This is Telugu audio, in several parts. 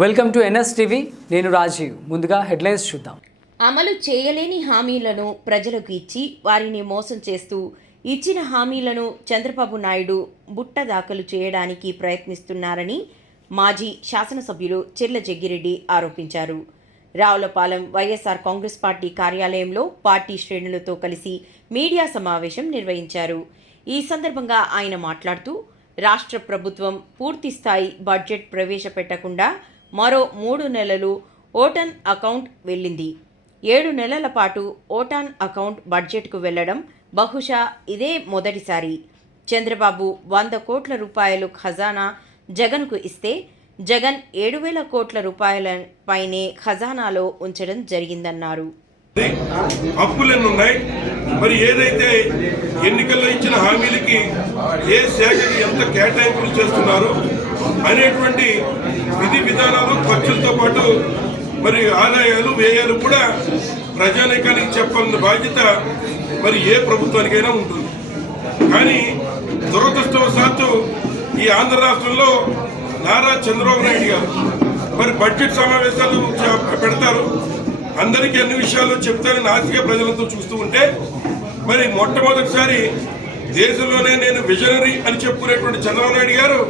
Welcome to NS TV. నేను రాజీవ్. ముందుగా హెడ్లైన్స్ చూద్దాం. అమలు చేయలేని హామీలను ప్రజలకు ఇచ్చి వారిని మోసం చేస్తూ ఇచ్చిన హామీలను చంద్రబాబు నాయుడు బుట్ట దాఖలు చేయడానికి ప్రయత్నిస్తున్నారని మాజీ శాసనసభ్యులు చెర్ల జగ్గిరెడ్డి ఆరోపించారు. రావులపాలెం వైఎస్ఆర్ కాంగ్రెస్ పార్టీ కార్యాలయంలో పార్టీ శ్రేణులతో కలిసి మీడియా సమావేశం నిర్వహించారు. ఈ సందర్భంగా ఆయన మాట్లాడుతూ రాష్ట్ర ప్రభుత్వం పూర్తి స్థాయి బడ్జెట్ ప్రవేశపెట్టకుండా మరో మూడు నెలలు ఓటన్ అకౌంట్ వెళ్ళింది. ఏడు నెలల పాటు ఓటాన్ అకౌంట్ బడ్జెట్కు వెళ్ళడం బహుశా ఇదే మొదటిసారి. చంద్రబాబు వంద కోట్ల రూపాయలు ఖజానా జగన్కు ఇస్తే జగన్ ఏడు వేల కోట్ల రూపాయల పైనే ఖజానాలో ఉంచడం జరిగిందన్నారు. అప్పులు మరి ఏదైతే ఎన్నికల్లో ఇచ్చిన హామీలకి ఏ శాఖకి ఎంత కేటాయింపులు చేస్తున్నారో అనేటువంటి విధి విధానాలు ఖర్చులతో పాటు మరి ఆదాయాలు వ్యయాలు కూడా ప్రజానీకానికి చెప్పాలన్న బాధ్యత మరి ఏ ప్రభుత్వానికైనా ఉంటుంది. కానీ దురదృష్టవశాత్తు ఈ ఆంధ్ర రాష్ట్రంలో నారా చంద్రబాబు నాయుడు గారు మరి బడ్జెట్ సమావేశాలు పెడతారు. అందరికీ అన్ని విషయాలు చెప్తారని ఆశగా ప్రజలతో చూస్తూ ఉంటే మరి మొట్టమొదటిసారి దేశంలోనే నేను విజనరీ అని చెప్పుకునేటువంటి చంద్రబాబు నాయుడు గారు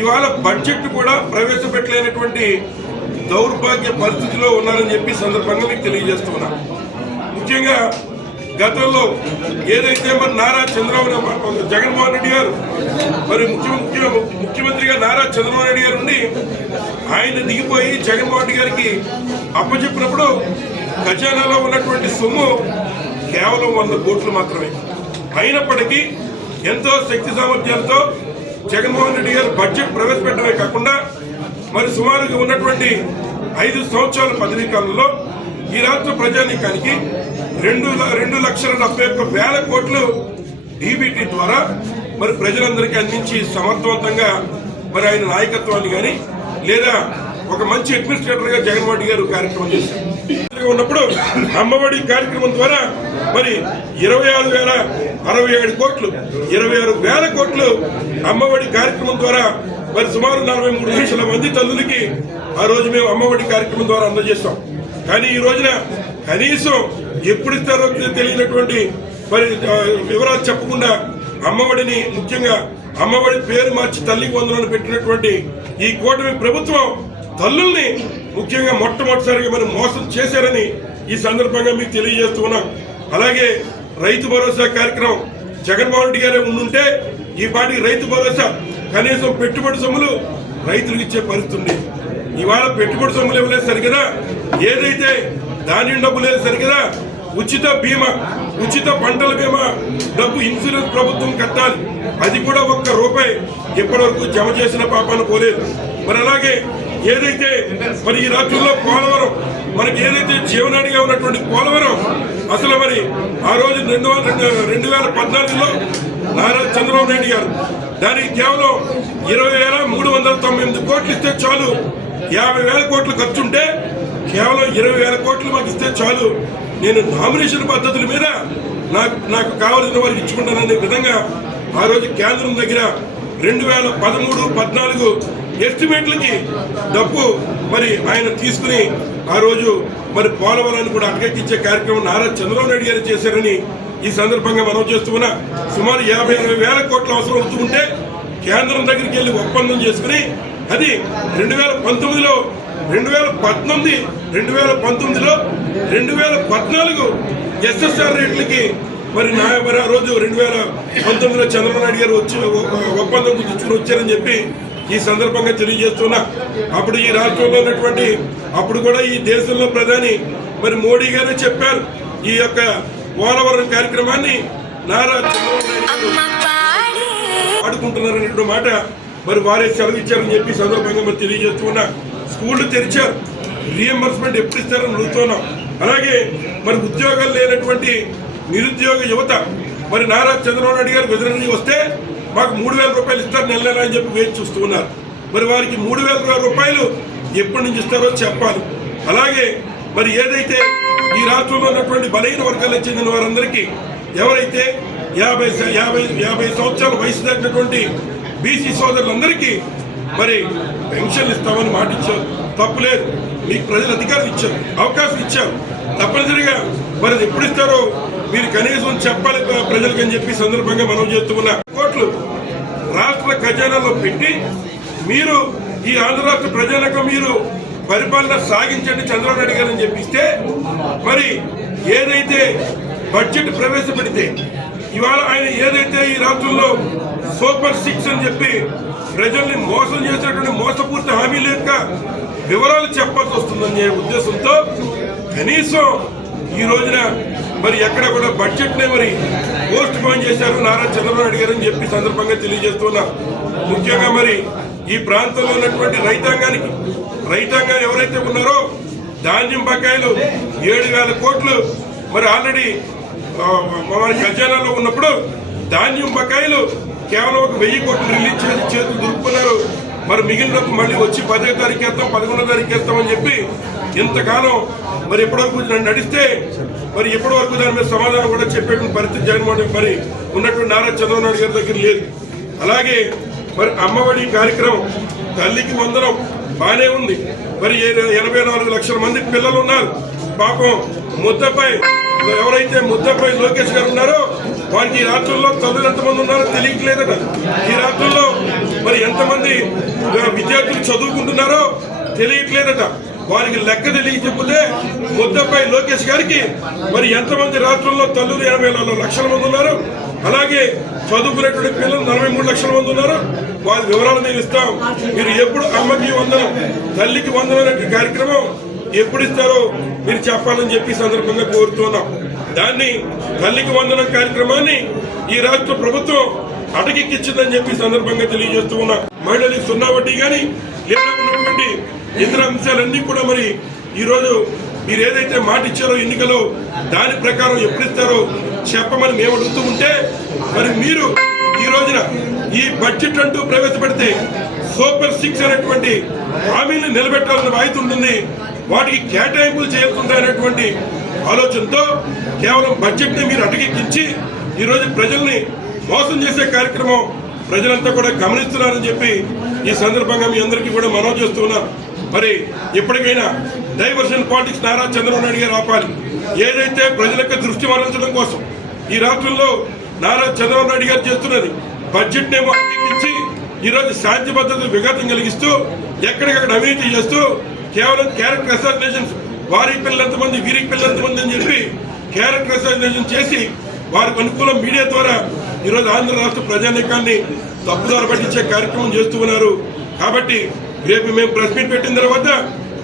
ఇవాళ బడ్జెట్ కూడా ప్రవేశపెట్టలేనటువంటి దౌర్భాగ్య పరిస్థితిలో ఉన్నారని చెప్పి సందర్భంగా మీకు తెలియజేస్తున్నా. ముఖ్యంగా గతంలో ఏదైతే మరి నారా చంద్రబాబు జగన్మోహన్ రెడ్డి గారు మరి ముఖ్య ముఖ్యమంత్రిగా నారా చంద్రబాబు రెడ్డి గారు ఉండి ఆయన దిగిపోయి జగన్మోహన్ రెడ్డి గారికి అప్పచెప్పినప్పుడు ఖజానాలో ఉన్నటువంటి సొమ్ము కేవలం వంద కోట్లు మాత్రమే. అయినప్పటికీ ఎంతో శక్తి సామర్థ్యాలతో జగన్మోహన్ రెడ్డి గారు బడ్జెట్ ప్రవేశపెట్టడమే కాకుండా మరి సుమారుగా ఉన్నటువంటి ఐదు సంవత్సరాల పదవీ కాలంలో ఈ రాష్ట్ర ప్రజానీకానికి రెండు రెండు లక్షల డెబ్బై ఒక్క వేల కోట్లు డీబీటీ ద్వారా మరి ప్రజలందరికీ అందించి సమర్థవంతంగా మరి ఆయన నాయకత్వాన్ని కానీ లేదా ఒక మంచి అడ్మినిస్ట్రేటర్గా జగన్మోహన్ రెడ్డి గారు కార్యక్రమం చేశారు. ఉన్నప్పుడు అమ్మఒడి కార్యక్రమం ద్వారా మరి ఇరవై ఆరు వేల అరవై ఏడు కోట్లు ఇరవై ఆరు వేల కోట్లు అమ్మఒడి కార్యక్రమం ద్వారా మరి సుమారు నలభై మూడు లక్షల మంది తల్లులకి ఆ రోజు మేము అమ్మఒడి కార్యక్రమం ద్వారా అందజేస్తాం. కానీ ఈ రోజున కనీసం ఎప్పుడు ఇస్తారో తెలియనటువంటి మరి వివరాలు చెప్పకుండా అమ్మఒడిని ముఖ్యంగా అమ్మఒడి పేరు మార్చి తల్లికి వందలను పెట్టినటువంటి ఈ కూటమి ప్రభుత్వం తల్లుల్ని ముఖ్యంగా మొట్టమొదటిసారిగా మరి మోసం చేశారని ఈ సందర్భంగా మీకు తెలియజేస్తున్నాం అలాగే రైతు భరోసా కార్యక్రమం జగన్మోహన్ రెడ్డి గారే ఉండుంటే ఈ పాటికి రైతు భరోసా కనీసం పెట్టుబడి సొమ్ములు రైతులకు ఇచ్చే పరిస్థితి ఉంది. ఇవాళ పెట్టుబడి సొమ్ములు ఇవ్వలేదు సరిగదా? ఏదైతే ధాన్యం డబ్బు లేదు సరిగదా? ఉచిత బీమా ఉచిత పంటల బీమా డబ్బు ఇన్సూరెన్స్ ప్రభుత్వం కట్టాలి. అది కూడా ఒక్క రూపాయి ఇప్పటివరకు జమ చేసిన పాపాన పోలేదు. మరి అలాగే ఏదైతే మరి ఈ రాష్ట్రంలో పోలవరం మనకి ఏదైతే జీవనాడిగా ఉన్నటువంటి పోలవరం అసలు మరి ఆ రోజు రెండు రెండు- రెండు వేల పద్నాలుగులో నారా చంద్రబాబు నాయుడు గారు దానికి కేవలం ఇరవై వేల మూడు వందల తొంభై ఎనిమిది కోట్లు ఇస్తే చాలు. యాభై వేల కోట్లు ఖర్చుంటే కేవలం ఇరవై వేల కోట్లు మాకు ఇస్తే చాలు. నేను నామినేషన్ పద్ధతుల మీద నాకు నాకు కావలసిన వారికి ఇచ్చుకుంటాననే విధంగా ఆ రోజు కేంద్రం దగ్గర రెండు వేల పదమూడు పద్నాలుగు ఎస్టిమేట్లకి డబ్బు మరి ఆయన తీసుకుని ఆ రోజు మరి పోలవరాన్ని కూడా అటకెక్కించే కార్యక్రమం నారా చంద్రబాబు నాయుడు గారు చేశారని ఈ సందర్భంగా మనం చేస్తున్నా సుమారు యాభై అరవై వేల కోట్ల అవసరం అవుతూ ఉంటే కేంద్రం దగ్గరికి వెళ్ళి ఒప్పందం చేసుకుని అది రెండు వేల పంతొమ్మిదిలో రెండు వేల పద్నాలుగు రెండు వేల పంతొమ్మిదిలో రెండు వేల పద్నాలుగు ఎస్ఎస్ఆర్ రేట్లకి మరి నా మరి ఆ రోజు రెండు వేల పంతొమ్మిదిలో చంద్రబాబు నాయుడు గారు వచ్చి ఒ- ఒప్పందం కుదుర్చుకుని వచ్చారని చెప్పి ఈ సందర్భంగా తెలియజేస్తున్నా అప్పుడు ఈ రాష్ట్రంలో ఉన్నటువంటి అప్పుడు కూడా ఈ దేశంలో ప్రధాని మరి మోడీ గారే చెప్పారు ఈ యొక్క పోలవరం కార్యక్రమాన్ని నారా చంద్రబాబు నాయుడు ఆడుకుంటున్నారనేటువంటి మాట మరి వారే సెలవు ఇచ్చారని చెప్పి సందర్భంగా మరి తెలియజేస్తున్నా. స్కూళ్ళు తెరిచారు రియంబర్స్మెంట్ ఎప్పుడు ఇస్తారని అడుగుతున్నాం. అలాగే మరి ఉద్యోగాలు లేనటువంటి నిరుద్యోగ యువత మరి నారా చంద్రబాబు నాయుడు గారు విజయనగరం వస్తే మాకు మూడు వేల రూపాయలు ఇస్తారు నెల నెల అని చెప్పి వేచి చూస్తున్నారు మరి వారికి మూడు వేల రూపాయలు ఎప్పటి నుంచి ఇస్తారో చెప్పాలి. అలాగే మరి ఏదైతే ఈ రాష్ట్రంలో ఉన్నటువంటి బలహీన వర్గాలకు చెందిన వారందరికీ ఎవరైతే యాభై యాభై యాభై సంవత్సరాల వయసు దాటినటువంటి బీసీ సోదరులందరికీ మరి పెన్షన్లు ఇస్తామని మాట ఇచ్చారు. తప్పులేదు మీకు ప్రజలు అధికారం ఇచ్చారు. అవకాశం ఇచ్చారు. తప్పనిసరిగా మరి ఎప్పుడు ఇస్తారో మీరు కనీసం చెప్పాలి ప్రజలకు అని చెప్పి సందర్భంగా మనం చేస్తూ ఖజానాలో పెట్టి మీరు ఈ ఆంధ్ర రాష్ట్ర ప్రజలకు మీరు పరిపాలన సాగించండి చంద్రబాబు నాయుడు గారు అని చెప్పిస్తే మరి ఏదైతే బడ్జెట్ ప్రవేశపెడితే ఇవాళ ఆయన ఏదైతే ఈ రాష్ట్రంలో సూపర్ సిక్స్ అని చెప్పి ప్రజల్ని మోసం చేసినటువంటి మోసపూర్తి హామీల యొక్క వివరాలు చెప్పాల్సి వస్తుందనే ఉద్దేశంతో కనీసం ఈ రోజున మరి ఎక్కడ కూడా బడ్జెట్ నే మరి పోస్ట్ పోన్ చేశారు నారా చంద్రబాబు నాయుడు గారు అని చెప్పి సందర్భంగా తెలియజేస్తున్నా. ముఖ్యంగా మరి ఈ ప్రాంతంలో ఉన్నటువంటి రైతాంగానికి రైతాంగం ఎవరైతే ఉన్నారో ధాన్యం బకాయిలు ఏడు వేల కోట్లు మరి ఆల్రెడీ మన ఖజానాలో ఉన్నప్పుడు ధాన్యం బకాయిలు కేవలం ఒక వెయ్యి కోట్లు రిలీజ్ చేసి చేతులు దొరుకుతున్నారు మరి మిగిలినప్పుడు మళ్ళీ వచ్చి పదో తారీఖు వేస్తాం పదకొండో తారీఖు వేస్తామని చెప్పి ఇంతకాలం మరి ఎప్పటివరకు నన్ను నడిస్తే మరి ఎప్పటి వరకు దాని మీద సమాధానం కూడా చెప్పేటువంటి పరిస్థితి జగన్మోహన్ మరి ఉన్నటువంటి నారా చంద్రబాబు నాయుడు గారి దగ్గర లేదు. అలాగే మరి అమ్మఒడి కార్యక్రమం తల్లికి వందనం బానే ఉంది. మరి ఏ- ఎనభై నాలుగు లక్షల మంది పిల్లలు ఉన్నారు. పాపం ముద్దపై ఎవరైతే ముద్దపై లోకేష్ గారు ఉన్నారో వారికి ఈ రాష్ట్రంలో తల్లులు ఎంతమంది ఉన్నారో తెలియట్లేదట. ఈ రాష్ట్రంలో మరి ఎంతమంది విద్యార్థులు చదువుకుంటున్నారో తెలియట్లేదట. వారికి లెక్క తెలియ చెప్తే ముద్దపై లోకేష్ గారికి మరి ఎంతమంది రాష్ట్రంలో తల్లులు ఎనభై లక్షల మంది ఉన్నారు? అలాగే చదువుకునేటువంటి పిల్లలు నలభై మూడు లక్షల మంది ఉన్నారు. వారి వివరాలు మేము ఇస్తాం. మీరు ఎప్పుడు అమ్మకి వందనం తల్లికి వందనం అనే కార్యక్రమం ఎప్పుడు ఇస్తారో మీరు చెప్పాలని చెప్పి సందర్భంగా కోరుతున్నాం. దాన్ని తల్లికి వందనం కార్యక్రమాన్ని ఈ రాష్ట్ర ప్రభుత్వం అటకెక్కిచ్చిందని చెప్పి సందర్భంగా తెలియజేస్తూ ఉన్నాం. మహిళలకు సున్నా వడ్డీ కానీ లేదా ఇతర అంశాలన్నీ కూడా మరి ఈ రోజు మీరు ఏదైతే మాట ఇచ్చారో ఎన్నికలో దాని ప్రకారం ఎప్పుడు ఇస్తారో చెప్పమని మేము అడుగుతూ ఉంటే మరి మీరు ఈ రోజున ఈ బడ్జెట్ అంటూ ప్రవేశపెడితే సూపర్ సిక్స్ అనేటువంటి హామీని నిలబెట్టాలని బాధ్యత ఉంటుంది వాటికి కేటాయింపులు చేయకుండానేటువంటి ఆలోచనతో కేవలం బడ్జెట్ని మీరు అటకెక్కించి ఈ రోజు ప్రజల్ని మోసం చేసే కార్యక్రమం ప్రజలంతా కూడా గమనిస్తున్నారని చెప్పి ఈ సందర్భంగా మీ అందరికీ కూడా మనవి చేస్తున్నాను మరి ఎప్పటికైనా డైవర్షన్ పాలిటిక్స్ నారా చంద్రబాబు నాయుడు గారు ఆపాలి. ఏదైతే ప్రజలకు దృష్టి మరల్చడం కోసం ఈ రాష్ట్రంలో నారా చంద్రబాబు నాయుడు గారు చేస్తున్నది బడ్జెట్ నేమో అంగీకరించి ఈరోజు శాంతి భద్రత విఘాతం కలిగిస్తూ ఎక్కడికక్కడ అవినీతి చేస్తూ కేవలం క్యారెక్టర్ అసాసినేషన్స్ వారి పిల్లలంతమంది వీరికి పిల్లలంతమంది అని చెప్పి క్యారెక్టర్ అసాసినేషన్ చేసి వారికి అనుకూలం మీడియా ద్వారా ఈరోజు ఆంధ్ర రాష్ట్ర ప్రజానీకాన్ని తప్పుదారు పట్టించే కార్యక్రమం చేస్తూ ఉన్నారు. కాబట్టి రేపు మేము ప్రెస్ మీట్ పెట్టిన తర్వాత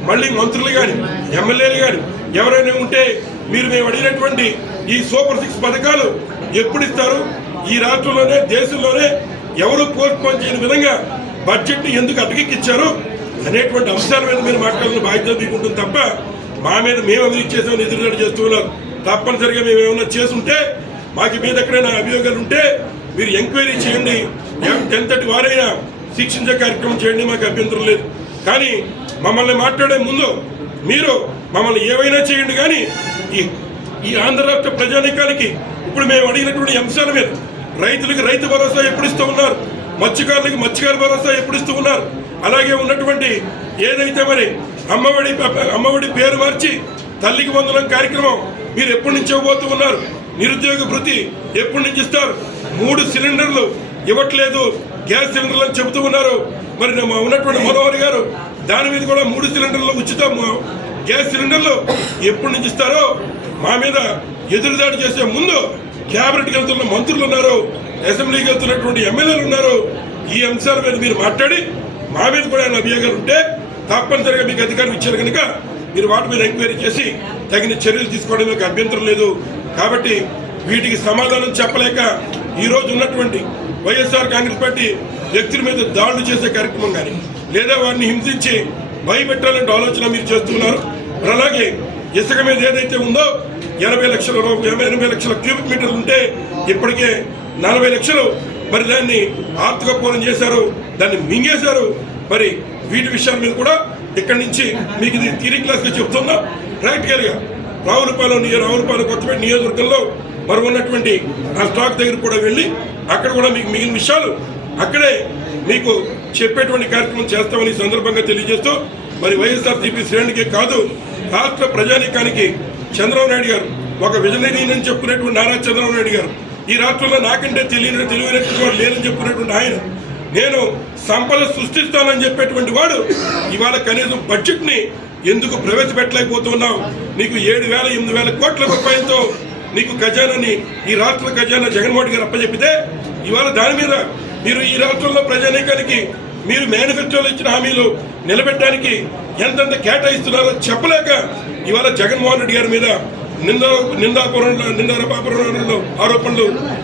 మళ్ళీ మంత్రులు కానీ ఎమ్మెల్యేలు కానీ ఎవరైనా ఉంటే మీరు మేము అడిగినటువంటి ఈ సూపర్ సిక్స్ పథకాలు ఎప్పుడు ఇస్తారు? ఈ రాష్ట్రంలోనే దేశంలోనే ఎవరు పోస్ట్పోన్ చేయని విధంగా బడ్జెట్ని ఎందుకు అటకెక్కిచ్చారు అనేటువంటి అంశాల మీద మీరు మాట్లాడిన బాధ్యత తీసుకుంటుంది తప్ప మా మీద మేము అభివృద్ధి చేసామని ఎదురుదాడి చేస్తూ ఉన్నారు. తప్పనిసరిగా మేము ఏమైనా చేసుంటే మాకు మీద ఎక్కడైనా అభియోగాలు ఉంటే మీరు ఎంక్వైరీ చేయండి. ఎంతటి వారైనా శిక్షించే కార్యక్రమం చేయండి మాకు అభ్యంతరం లేదు. కానీ మమ్మల్ని మాట్లాడే ముందు మీరు మమ్మల్ని ఏవైనా చేయండి కానీ ఈ ఈ ఆంధ్ర రాష్ట్ర ప్రజానీకానికి ఇప్పుడు మేము అడిగినటువంటి అంశాల మీద రైతులకు రైతు భరోసా ఎప్పుడు ఇస్తూ ఉన్నారు? మత్స్యకారులకు మత్స్యకారు భరోసా ఎప్పుడు ఇస్తూ ఉన్నారు? అలాగే ఉన్నటువంటి ఏదైతే మరి అమ్మఒడి అమ్మఒడి పేరు మార్చి తల్లికి వందనం కార్యక్రమం మీరు ఎప్పటి నుంచి ఇవ్వబోతూ ఉన్నారు? నిరుద్యోగ భృతి ఎప్పటి నుంచి ఇస్తారు? మూడు సిలిండర్లు ఇవ్వట్లేదు. గ్యాస్ సిలిండర్లు అని చెబుతూ ఉన్నారు. మరి ఉన్నటువంటి మనోహర్ గారు దాని మీద కూడా మూడు సిలిండర్లు ఉచిత గ్యాస్ సిలిండర్లు ఎప్పటి నుంచి ఇస్తారో మా మీద ఎదురుదాడి చేసే ముందు క్యాబినెట్కి వెళ్తున్న మంత్రులు ఉన్నారు. అసెంబ్లీకి వెళ్తున్నటువంటి ఎమ్మెల్యేలు ఉన్నారు. ఈ అంశాల మీద మీరు మాట్లాడి మా మీద కూడా ఏమైనా అభియోగాలు ఉంటే తప్పనిసరిగా మీకు అధికారం ఇచ్చారు కనుక మీరు వాటి మీద ఎంక్వైరీ చేసి తగిన చర్యలు తీసుకోవడం మీకు అభ్యంతరం లేదు. కాబట్టి వీటికి సమాధానం చెప్పలేక ఈరోజు ఉన్నటువంటి వైఎస్ఆర్ కాంగ్రెస్ పార్టీ వ్యక్తుల మీద దాడులు చేసే కార్యక్రమం కానీ లేదా వారిని హింసించి భయపెట్టాలంటే ఆలోచన మీరు చేస్తున్నారు. అలాగే ఇసుక మీద ఏదైతే ఉందో ఎనభై లక్షల ఎనభై లక్షల క్యూబిక్ మీటర్లు ఉంటే ఇప్పటికే నలభై లక్షలు మరి దాన్ని ఆర్థిక పూరం చేశారు దాన్ని మింగేశారు. మరి వీటి విషయాల మీద కూడా ఇక్కడి నుంచి మీకు ఇది థియరీ క్లాస్గా చెప్తున్నా. ప్రాక్టికల్గా రావులపాలెం నియో రావులపాలెం కొత్తపేట నియోజకవర్గంలో మరి ఉన్నటువంటి ఆ స్టాక్ దగ్గర కూడా వెళ్ళి అక్కడ కూడా మీకు మిగిలిన విషయాలు అక్కడే మీకు చెప్పేటువంటి కార్యక్రమం చేస్తామని ఈ సందర్భంగా తెలియజేస్తూ మరి వైఎస్ఆర్సీపీ శ్రేణికే కాదు రాష్ట్ర ప్రజానీకానికి చంద్రబాబు నాయుడు గారు ఒక విజనరీ అని చెప్పుకునేటువంటి నారా చంద్రబాబు నాయుడు గారు. ఈ రాష్ట్రంలో నాకంటే తెలియని తెలివైనటువంటి వాడు లేదని చెప్పుకునేటువంటి ఆయన. నేను సంపద సృష్టిస్తానని చెప్పేటువంటి వాడు ఇవాళ కనీసం బడ్జెట్ని ఎందుకు ప్రవేశపెట్టలేకపోతున్నావు? నీకు ఏడు వేల ఎనిమిది వేల కోట్ల రూపాయలతో నీకు ఖజానాని ఈ రాష్ట్ర ఖజానా జగన్మోహన్ గారు అప్పచెప్పితే ఇవాళ దాని మీద మీరు ఈ రాష్ట్రంలో ప్రజానీకానికి మీరు మేనిఫెస్టోలో ఇచ్చిన హామీలు నిలబెట్టడానికి ఎంతెంత కేటాయిస్తున్నారో చెప్పలేక ఇవాళ జగన్మోహన్ రెడ్డి గారి మీద నిందా నిందాపురంలో నిందారపాపురంలో ఆరోపణలు